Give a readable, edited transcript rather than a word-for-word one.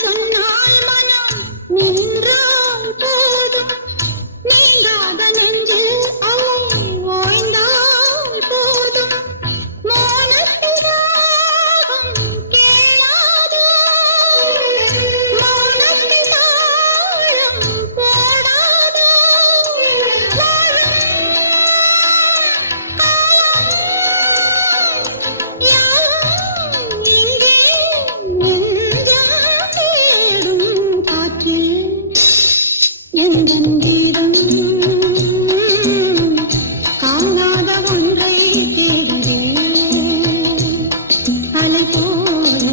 சொன்னால் மனம் நின்றால் போதும் நீங்காத நெஞ்சில் அலை ஓய்ந்தால் போதும் மௌனத்தின் தாகம் கேளாதோ மௌனத்தின் தாழம் போடாதோ எந்தீரம் காணாத ஒன்றை தேடுவே அலை போல